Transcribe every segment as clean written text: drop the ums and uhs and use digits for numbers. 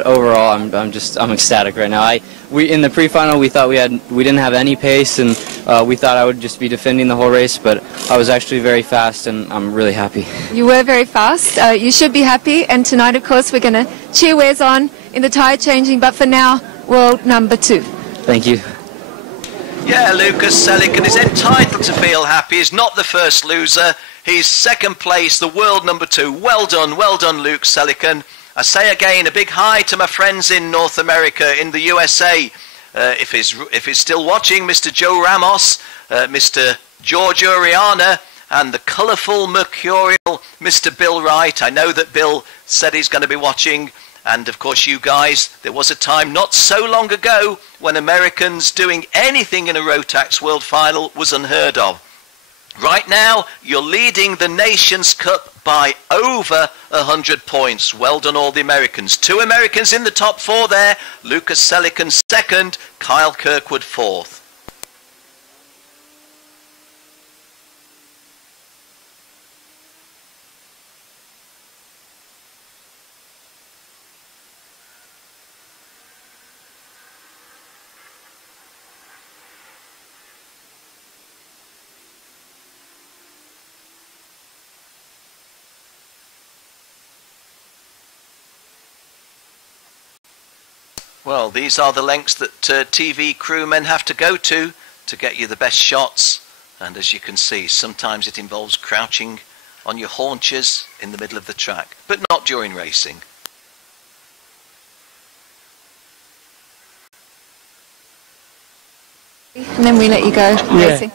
But overall, I'm ecstatic right now. We in the pre-final we thought we didn't have any pace, and we thought I would just be defending the whole race, but I was actually very fast, and I'm really happy. You were very fast. You should be happy. And tonight, of course, we're going to cheer Wes on in the tyre changing. But for now, world number 2. Thank you. Yeah, Lucas Selican is entitled to feel happy. He's not the first loser. He's second place, the world number 2. Well done, Luke Selican. I say again, a big hi to my friends in North America, in the USA. If he's still watching, Mr. Joe Ramos, Mr. George Oriana, and the colourful, mercurial Mr. Bill Wright. I know that Bill said he's going to be watching. And of course, you guys, there was a time not so long ago when Americans doing anything in a Rotax World Final was unheard of. Right now, you're leading the Nations Cup by over 100 points. Well done, all the Americans. 2 Americans in the top 4 there. Lucas Selican second, Kyle Kirkwood fourth. Well, these are the lengths that TV crewmen have to go to get you the best shots. And as you can see, sometimes it involves crouching on your haunches in the middle of the track, but not during racing. And then we let you go racing.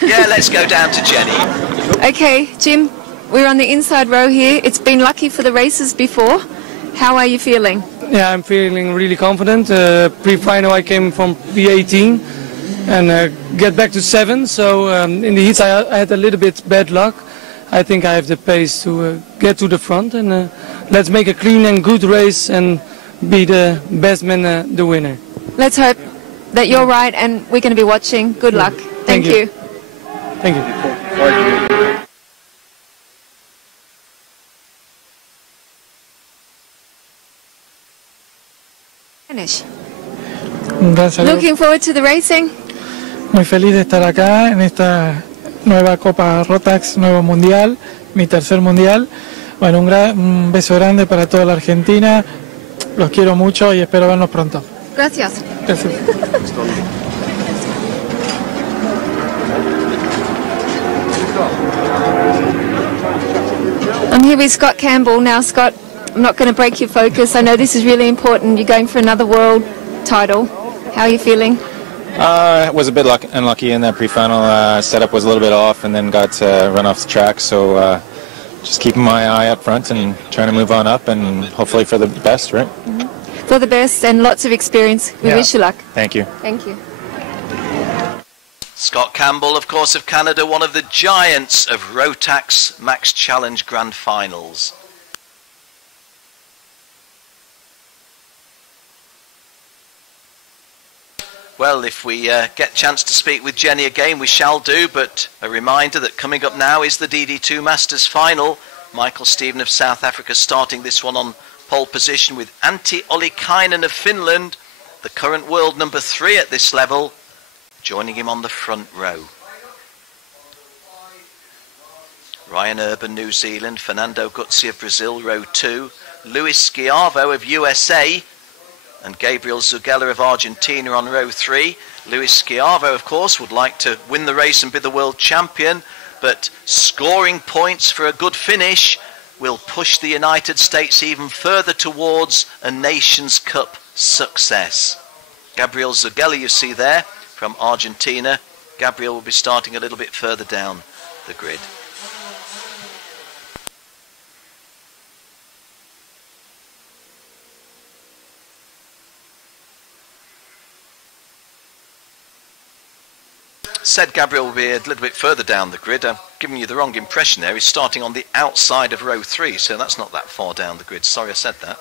Yeah, let's go down to Jenny. Okay, Jim, we're on the inside row here. It's been lucky for the races before. How are you feeling? Yeah, I'm feeling really confident. Pre-final I came from P18 and get back to 7. So in the heats I had a little bit bad luck. I think I have the pace to get to the front, and let's make a clean and good race and be the best man the winner. Let's hope that you're right, and we're going to be watching. Good luck. Thank you. Thank you. Finish. Gracias. Looking forward to the racing. Muy feliz de estar acá en esta nueva Copa Rotax, nuevo mundial, mi tercer mundial. Bueno, un beso grande para toda la Argentina. Los quiero mucho y espero verlos pronto. Gracias. Gracias. I'm here with Scott Campbell. Now, Scott, I'm not going to break your focus. I know this is really important. You're going for another world title. How are you feeling? I was a bit unlucky in that pre-final. Setup was a little bit off and then got run off the track. So just keeping my eye up front and trying to move on up and hopefully for the best, right? Mm-hmm. For the best and lots of experience. We wish you luck. Thank you. Thank you. Scott Campbell, of course, of Canada, one of the giants of Rotax Max Challenge Grand Finals. Well, if we get a chance to speak with Jenny again, we shall do, but a reminder that coming up now is the DD2 Masters Final. Michael Stephen of South Africa starting this one on pole position with Antti Ollikainen of Finland, the current world number 3 at this level, joining him on the front row. Ryan Urban, New Zealand, Fernando Guzzi of Brazil, row 2, Luis Schiavo of USA, and Gabriel Zugella of Argentina on row 3. Luis Schiavo, of course, would like to win the race and be the world champion, but scoring points for a good finish will push the United States even further towards a Nations Cup success. Gabriel Zugella, you see there, from Argentina. Gabriel will be starting a little bit further down the grid. Said Gabriel will be a little bit further down the grid. I'm giving you the wrong impression there. He's starting on the outside of row 3, so that's not that far down the grid. Sorry I said that.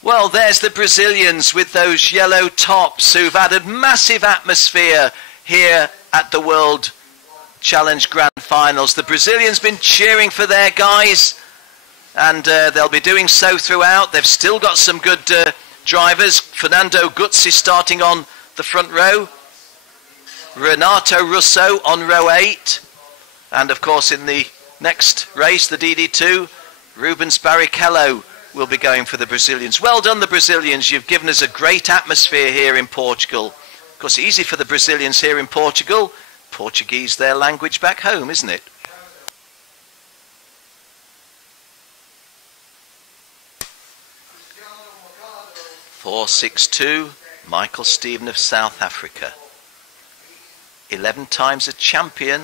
Well, there's the Brazilians with those yellow tops who've added massive atmosphere here at the World Challenge Grand Finals. The Brazilians been cheering for their guys, and they'll be doing so throughout. They've still got some good drivers. Fernando Guzzi starting on the front row. Renato Russo on row 8. And of course in the next race, the DD2, Rubens Barrichello will be going for the Brazilians. Well done, the Brazilians. You've given us a great atmosphere here in Portugal. Of course, easy for the Brazilians here in Portugal. Portuguese, their language back home, isn't it? .462, Michael Stephen of South Africa. 11 times a champion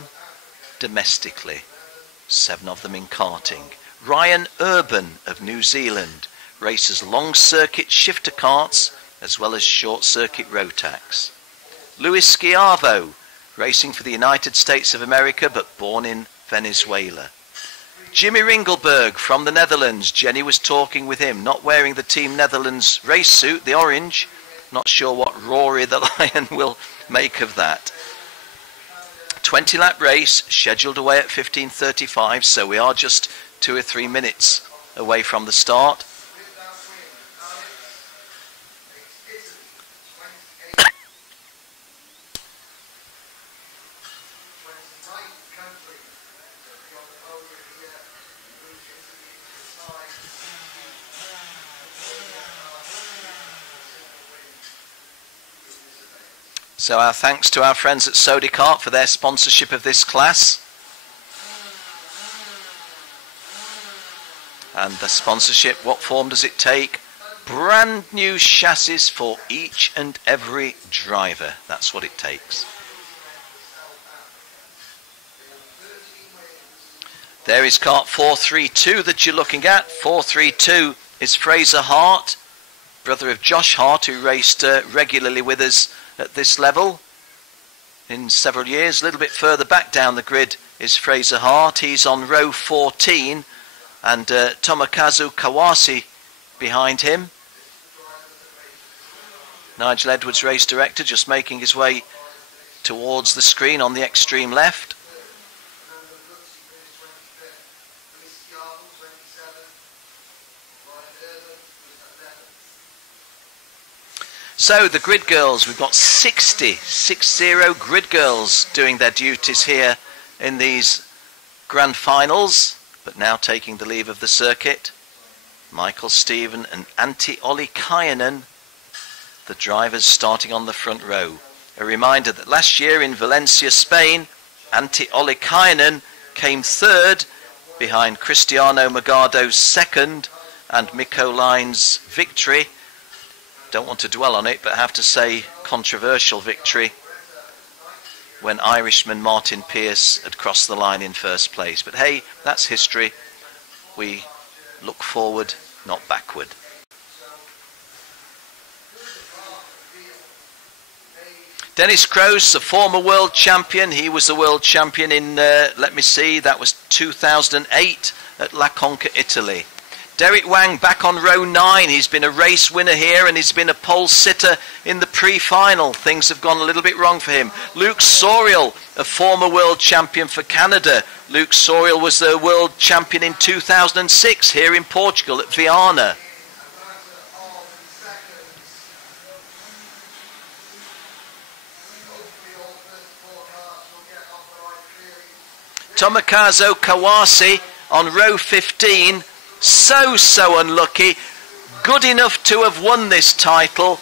domestically, 7 of them in karting. Ryan Urban of New Zealand races long circuit shifter karts as well as short circuit Rotax. Luis Schiavo racing for the United States of America but born in Venezuela. Jimmy Ringelberg from the Netherlands. Jenny was talking with him, not wearing the Team Netherlands race suit, the orange. Not sure what Rory the Lion will make of that. 20 lap race scheduled away at 15:35, so we are just 2 or 3 minutes away from the start. So our thanks to our friends at Sodicart for their sponsorship of this class. And the sponsorship, what form does it take? Brand new chassis for each and every driver. That's what it takes. There is kart 432 that you're looking at. 432 is Fraser Hart, brother of Josh Hart, who raced regularly with us at this level in several years. A little bit further back down the grid is Fraser Hart. He's on row 14, and Tomokazu Kawase behind him. Nigel Edwards, race director, just making his way towards the screen on the extreme left. So the grid girls, we've got 60 grid girls doing their duties here in these grand finals, but now taking the leave of the circuit. Michael Stephen and Antti Ollikainen, the drivers starting on the front row. A reminder that last year in Valencia, Spain, Antti Ollikainen came third behind Cristiano Magardo's second and Mikko Line's victory. Don't want to dwell on it, but have to say controversial victory when Irishman Martin Pearce had crossed the line in first place. But hey, that's history. We look forward, not backward. Dennis Kroos, the former world champion. He was the world champion in, let me see, that was 2008 at La Conca, Italy. Derek Wang back on row 9. He's been a race winner here and he's been a pole sitter in the pre-final. Things have gone a little bit wrong for him. Luke Soriel, a former world champion for Canada. Luke Soriel was the world champion in 2006 here in Portugal at Viana. Tomokazu Kawase on row 15. So unlucky. Good enough to have won this title,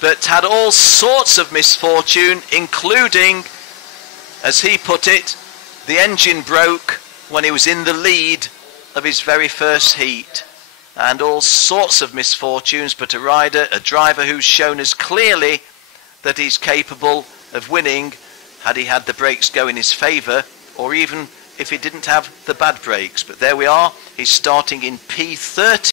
but had all sorts of misfortune, including, as he put it, the engine broke when he was in the lead of his very first heat. And all sorts of misfortunes, but a driver who's shown us clearly that he's capable of winning had he had the brakes go in his favour, or even if he didn't have the bad brakes. But there we are, he's starting in P30.